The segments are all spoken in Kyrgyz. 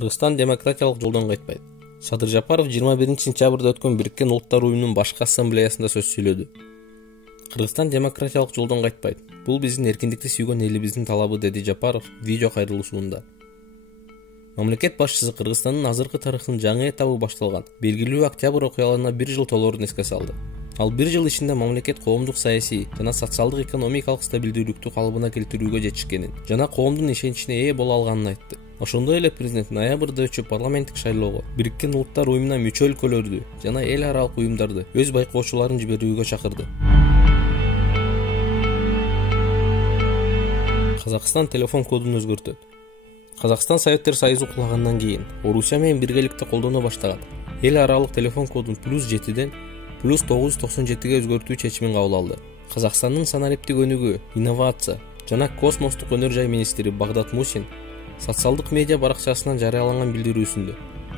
Кыргызстан демократиялык жолдон кайтпайт. Садыр Жапаров 21-сентябрда өткөн Бириккен Улуттар уюмунун башкы ассамблеясында сөз сүйлөдү. Кыргызстан демократиялык жолдон кайтпайт. Бул биздин эркиндикти сүйгөн элибиздин талабы, деди Жапаров видео кайрылуусунда. Мамлекет башчысы Кыргызстандын азыркы тарыхынын жаңы этабы башталган белгилүү октябрь окуяларына 1 жыл толоорун эске салды. Ал 1 жыл ичинде мамлекет коомдук саясий жана социалдык экономикалык стабилдүүлүктү калыбына келтирүүгө жетишкенин жана коомдун ишеничине ээ боло алганын айтты. Ошондой эле президент ноябрда өтчү парламенттик шайлоого Бириккен Улуттар уюмуна мүчө өлкөлөрдү жана эл аралык уюмдарды өз байкоочуларын жиберүүгө чакырды. Казакстан телефон кодун өзгөртөт. Казакстан Советтер Союзу кулагандан кийин Орусия менен биргеликте колдоно баштаган эл аралык телефон кодун +7ден +997ге өзгөртүү чечимин кабыл алды. Казакстандын санариптик өнүгүү, инновация жана космостук өнөр жай министри Багдат Мусин социалдык медиа баракчасынан жарыяланган билдирүүсүндө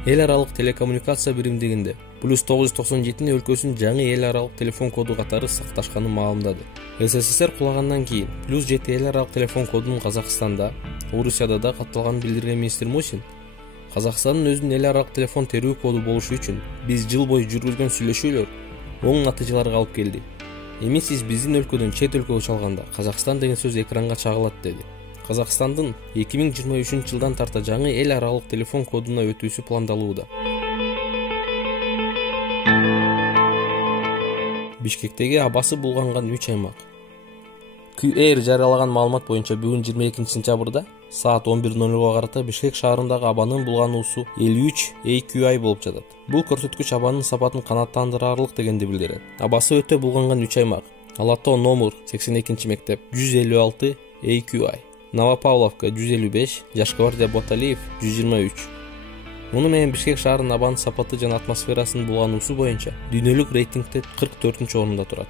эл аралык телекоммуникация биримдигинде +997 өлкөсүнүн жаңы эл аралык телефон коду катары сакташканын маалымдады. СССР кулагандан кийин +7 эл аралык телефон кодунун Казакстанда, Орусияда да катталганын билдирген министр Мусин, Казакстандын өзүнүн эл аралык телефон терүү коду болушу үчүн биз жыл бою жүргүзгөн сүйлөшүүлөр оң натыйжаларга алып келди. Эми сиз биздин өлкөдөн чет өлкөгө чалганда Казакстан деген сөз экранга чагылат, деди. Казакстандын 2023-жылдан тарта жаңы эл аралык телефон кодуна өтүүсү пландалууда. Бишкектеги абасы булганган 3 аймак. Q-Air жарыялаган маалымат боюнча бүгүн 22-сентябрда саат 11:00 карата Бишкек шаарындагы абанын булгануусу 53 AQI болуп жатат. Бул көрсөткүч абанын сапатын канааттандыраарлык дегенди билдирет. Абасы өтө булганган 3 аймак: Алато номер 82-мектеп 156 AQI, Новопавловка 155, Жашкыбардия Боталиев 123. Муну менен Бишкек шаарынын абанын сапаты жана атмосферасынын булгануусу боюнча дүйнөлүк рейтингде 44-орунда турат.